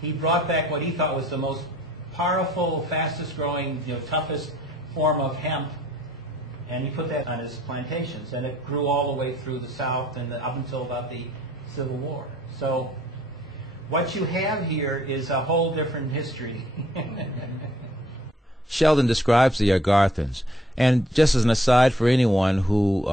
he brought back what he thought was the most powerful, fastest growing, toughest form of hemp, and he put that on his plantations, and it grew all the way through the South and up until about the Civil War. So what you have here is a whole different history. Sheldan describes the Agarthans, and just as an aside for anyone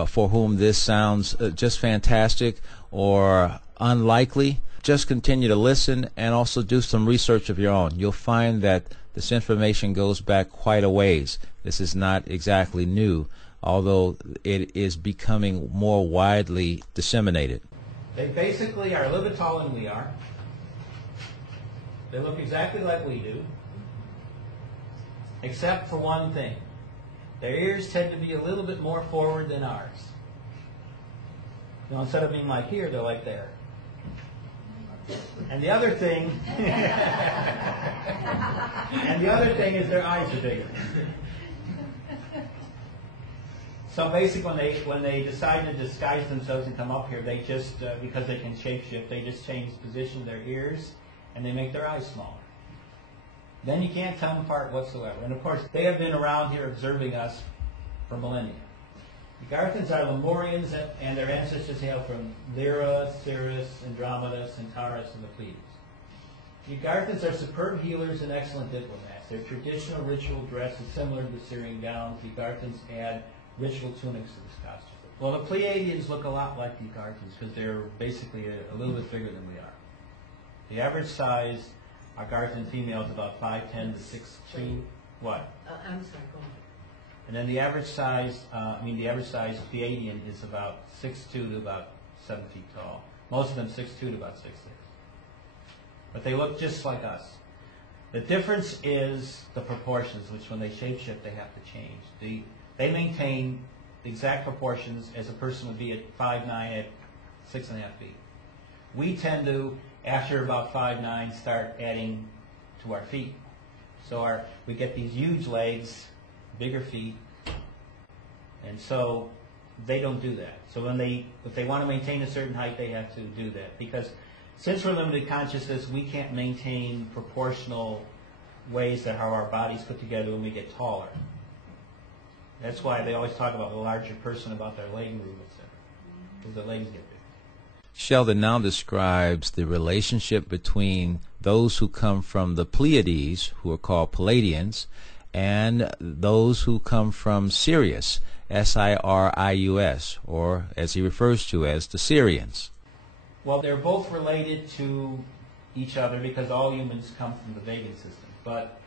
for whom this sounds just fantastic or unlikely, just continue to listen and also do some research of your own. You'll find that this information goes back quite a ways. This is not exactly new, although it is becoming more widely disseminated. They basically are a little bit taller than we are. They look exactly like we do, except for one thing. Their ears tend to be a little bit more forward than ours. Instead of being like here, they're like there. And the other thing, is their eyes are bigger. So basically, when they decide to disguise themselves and come up here, they just because they can shapeshift, they just change the position of their ears and they make their eyes smaller. Then you can't tell them apart whatsoever. And of course, they have been around here observing us for millennia. The Agarthans are Lemurians, and their ancestors hail from Lyra, Sirius, Andromeda, Centaurus, and the Pleiades. The Agarthans are superb healers and excellent diplomats. Their traditional ritual dress is similar to the Syrian gowns. The Agarthans add ritual tunics to this costume. Well, the Pleiadians look a lot like the Agarthans because they're basically a little bit bigger than we are. The average size Agarthan female is about 5'10" to 6'2". What? I'm sorry, go on. And then the average size, Pleiadian is about 6'2" to about 7 feet tall. Most of them 6'2" to about 6'6". But they look just like us. The difference is the proportions, which when they shapeshift, they have to change. They maintain the exact proportions as a person would be at 5'9", at 6.5 feet. We tend to, after about 5'9", start adding to our feet. So we get these huge legs, bigger feet, and so they don't do that. So if they want to maintain a certain height, they have to do that. Because since we're limited consciousness, we can't maintain proportional ways that how our bodies put together when we get taller. That's why they always talk about the larger person, about their leg room, etc. Because their legs get big. Sheldan now describes the relationship between those who come from the Pleiades, who are called Palladians, and those who come from Sirius, Sirius, or as he refers to as the Syrians. Well, they're both related to each other because all humans come from the Vegan system. But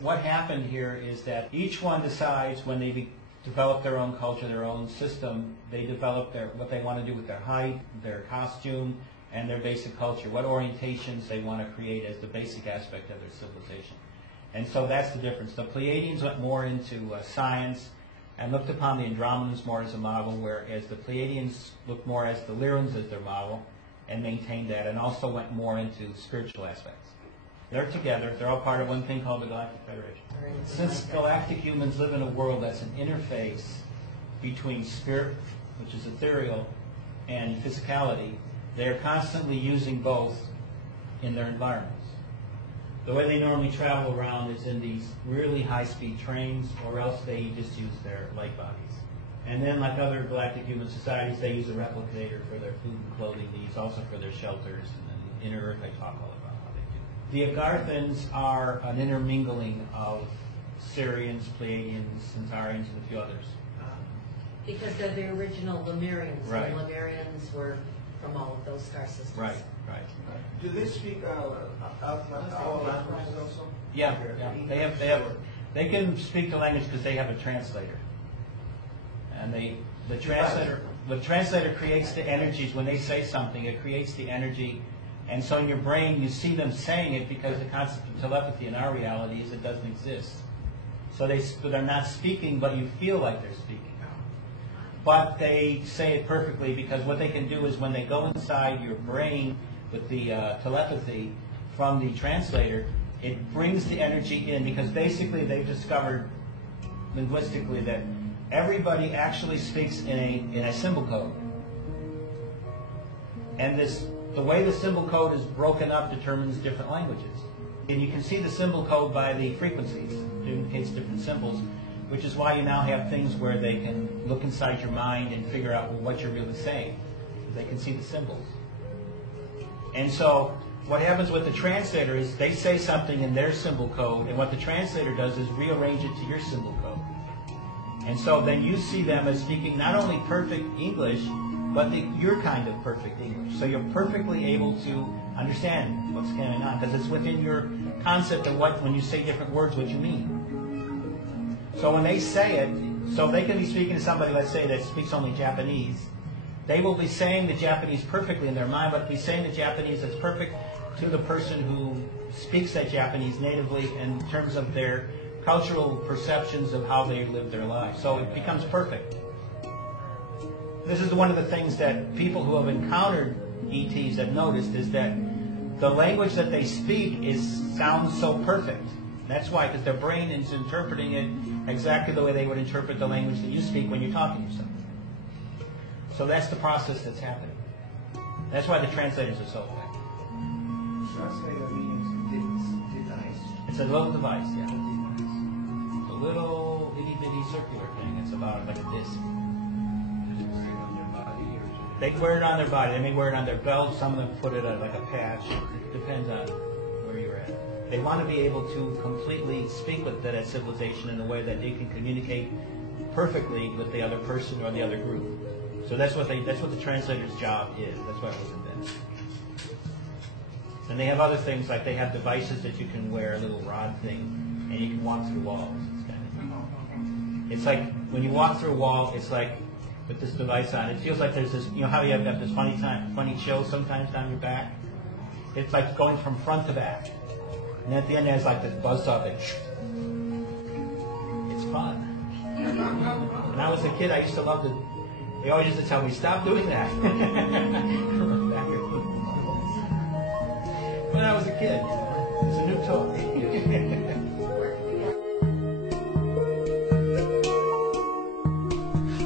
what happened here is that each one decides when they develop their own culture, their own system, they develop what they want to do with their height, their costume, and their basic culture, what orientations they want to create as the basic aspect of their civilization. And so that's the difference. The Pleiadians went more into science and looked upon the Andromedans more as a model, whereas the Pleiadians looked more as the Lyrans as their model and maintained that, and also went more into spiritual aspects. They're together. They're all part of one thing called the Galactic Federation. Since galactic humans live in a world that's an interface between spirit, which is ethereal, and physicality, they're constantly using both in their environments. The way they normally travel around is in these really high-speed trains, or else they just use their light bodies. And then, like other galactic human societies, they use a replicator for their food and clothing needs, also for their shelters, and then Inner Earth I talk all about how they do. The Agarthans are an intermingling of Syrians, Pleiadians, Centaurians, and a few others. Because they're the original Lemurians. Right. The Lemurians were from all of those star systems. Right. Do they speak our language also? Yeah. They can speak the language because they have a translator. And the translator creates the energies. When they say something, it creates the energy. And so in your brain, you see them saying it because the concept of telepathy in our reality is it doesn't exist. So they're not speaking, but you feel like they're speaking. But they say it perfectly because what they can do is when they go inside your brain with the telepathy from the translator, it brings the energy in because basically they've discovered linguistically that everybody actually speaks in a symbol code. And this the way the symbol code is broken up determines different languages. And you can see the symbol code by the frequencies. It indicates different symbols, which is why you now have things where they can look inside your mind and figure out what you're really saying. They can see the symbols. And so what happens with the translator is they say something in their symbol code, and what the translator does is rearrange it to your symbol code. And so then you see them as speaking not only perfect English, but your kind of perfect English. So you're perfectly able to understand what's going on, because it's within your concept of what, when you say different words, what you mean. So when they say it, so they can be speaking to somebody, let's say, that speaks only Japanese. They will be saying the Japanese perfectly in their mind, but be saying the Japanese that's perfect to the person who speaks that Japanese natively in terms of their cultural perceptions of how they live their lives. So it becomes perfect. This is one of the things that people who have encountered ETs have noticed, is that the language that they speak sounds so perfect. That's why, because their brain is interpreting it exactly the way they would interpret the language that you speak when you're talking to someone. So that's the process that's happening. That's why the translators are so effective. Translator means device. It's a little device, yeah. It's a little itty bitty circular thing. It's about like a disc. They wear it on their body. They may wear it on their belt. Some of them put it like a patch. It depends on where you're at. They want to be able to completely speak with that civilization in a way that they can communicate perfectly with the other person or the other group. So that's what the translator's job is. That's why it was invented. And they have other things, like they have devices that you can wear, a little rod thing, and you can walk through walls. It's like when you walk through a wall, it's like with this device on, it feels like there's this, you know how you have this funny chill sometimes down your back? It's like going from front to back. And at the end there's like this buzzsaw that it's fun. When I was a kid, I used to love they always used to tell me, stop doing that. When I was a kid, it's a new toy.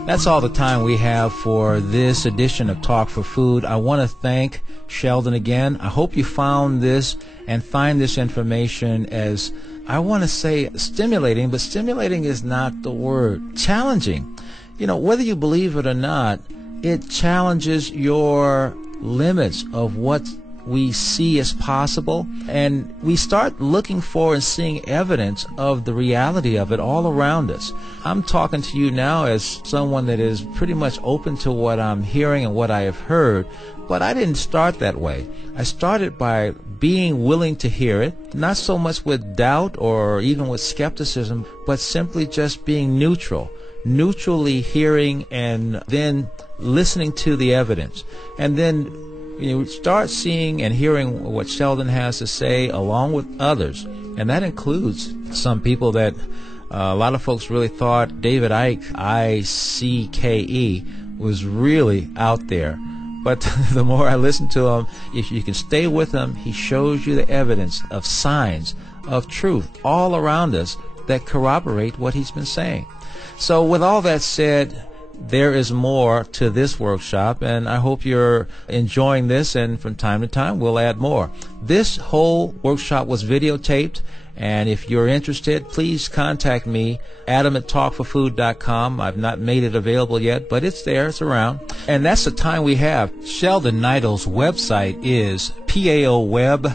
That's all the time we have for this edition of Talk for Food. I want to thank Sheldan again. I hope you found this and find this information as, I want to say, stimulating, but stimulating is not the word. Challenging. You know, whether you believe it or not, it challenges your limits of what we see as possible, and we start looking for and seeing evidence of the reality of it all around us. I'm talking to you now as someone that is pretty much open to what I'm hearing and what I have heard, but I didn't start that way. I started by being willing to hear it, not so much with doubt or even with skepticism, but simply just being neutrally hearing and then listening to the evidence. And then you start seeing and hearing what Sheldan has to say along with others. And that includes some people that a lot of folks really thought David Icke, I-C-K-E, was really out there. But the more I listen to him, if you can stay with him, he shows you the evidence of signs of truth all around us that corroborate what he's been saying. So with all that said, there is more to this workshop, and I hope you're enjoying this, and from time to time we'll add more. This whole workshop was videotaped, and if you're interested, please contact me, adam@talkforfood.com. I've not made it available yet, but it's there, it's around. And that's the time we have. Sheldan Nidle's website is paoweb.com.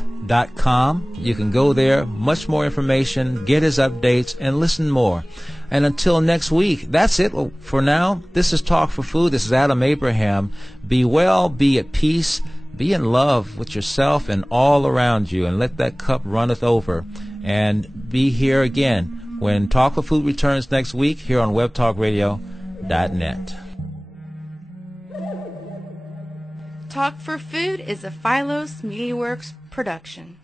You can go there, much more information, get his updates, and listen more. And until next week, that's it for now. This is Talk for Food. This is Adam Abraham. Be well, be at peace, be in love with yourself and all around you, and let that cup runneth over. And be here again when Talk for Food returns next week here on webtalkradio.net. Talk for Food is a Philos MediaWorks production.